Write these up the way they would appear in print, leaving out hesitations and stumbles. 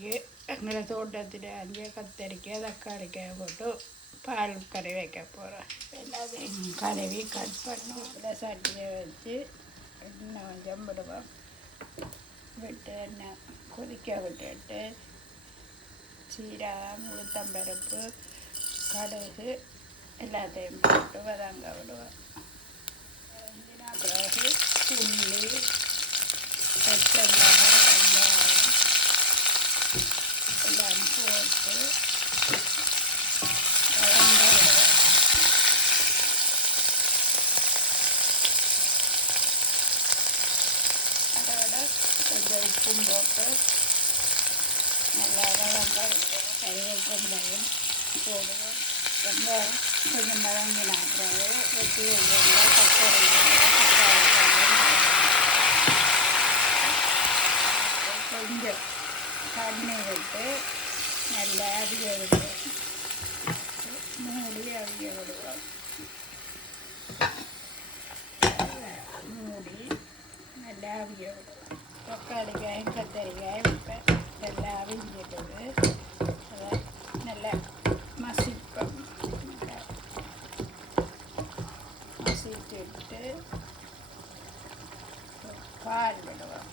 இன்றைக்கு எங்களை தோட்டத்தில் அஞ்சு கத்தரிக்காய் தக்காளிக்காய் போட்டு பால் கறி வைக்க போகிறோம். எல்லாத்தையும் கழுவி கட் பண்ணி இதில் சட்டியை வச்சு எண்ணெய் கொஞ்சம் விடுவோம். விட்டு எண்ணெய் கொதிக்க விட்டுட்டு சீரகம் உளுத்தம்பருப்பு கடுகு எல்லாத்தையும் போட்டு வதங்க விடுவோம். பிறகு உள்ளி பச்சை மிளகாய் வெங்காயம் எல்லாம் போட்டு வதங்க விடுவோம். அதோட கொஞ்சம் உப்பும் போட்டு நல்லா வதங்க விடுவோம். கருவேப்பிலையும் போடுவோம். வெங்காயம் கொஞ்சம் வதங்கினா பிறகு வெட்டி வெங்காயம் தக்காளி கொஞ்சம் தண்ணி விட்டு நல்லா அவிய விடுவோம். மூடி அவிய விடுவோம். மூடி நல்லா அவிய விடுவோம். தக்காளிக்காயும் கத்தரிக்காயும் இப்போ நல்லா அவிஞ்சிட்டது. அதை நல்லா மசிப்போம். மசிச்சுட்டு பால் விடுவோம்.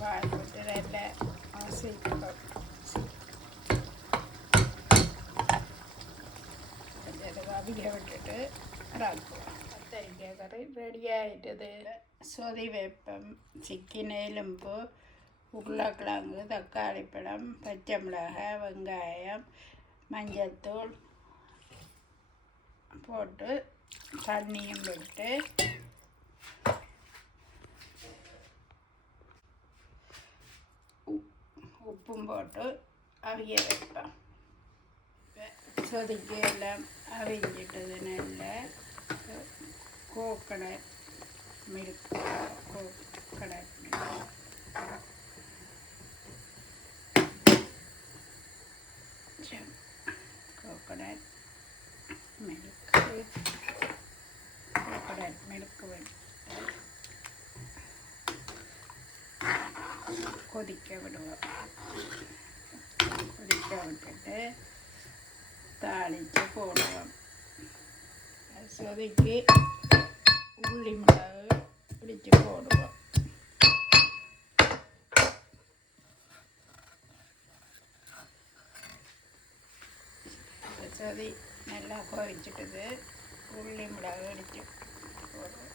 பால் விட்டு நல்லா மசிப்போம். கொஞ்சம் அவிய விட்டுட்டு இறக்குவோம். கத்தரிக்காய் கறி ரெடி ஆகிட்டது. சொதி வைப்பம். சிக்கன் எலும்பு உருளைக்கிழங்கு தக்காளி பழம் பச்சை மிளகாய் வெங்காயம் மஞ்சள்தூள் போட்டு தண்ணியும் விட்டு உப்பும் போட்டு அவிய வைப்போம். சொதிக்கு எல்லாம் அவிஞ்சிட்டது. நல்ல coconut milk coconut milk coconut milk கொதிக்க விடுவோம். கொதிக்க விட்டுட்டு தாளித்து போடுவோம். சொதிக்கு உள்ளி மிளகு பிடிச்சி போடுவோம். சொதி நல்லா கொதிச்சிட்டது. உள்ளி மிளகு அடித்து போடுவோம்.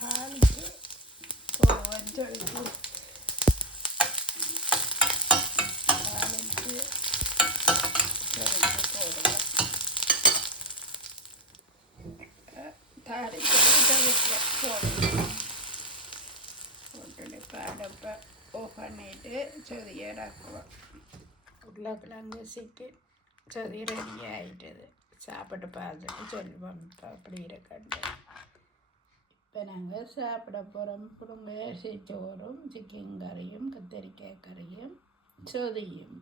தாளித்து போடுவோம். சொதிக்கு தாளித்து சொதிக்கு போடுவோம். தாளித்து சொதிக்க போடுவோம். போட்டுட்டு அடுப்பை ஆஃப் பண்ணிட்டு சொதியை இறக்குவோம். உருளைக்கிழங்கு சிக்கன் சொதி ரெடி ஆகிட்டது. சாப்பிட்டு பார்த்துட்டு சொல்லுவோம் இப்போ அப்படி இருக்கண்டு. இப்போ நாங்கள் சாப்பிட போகிறோம். புழுங்கரிசி சோறும் சிக்கன் கறியும் கத்தரிக்காய் கறியும் சொதியும்.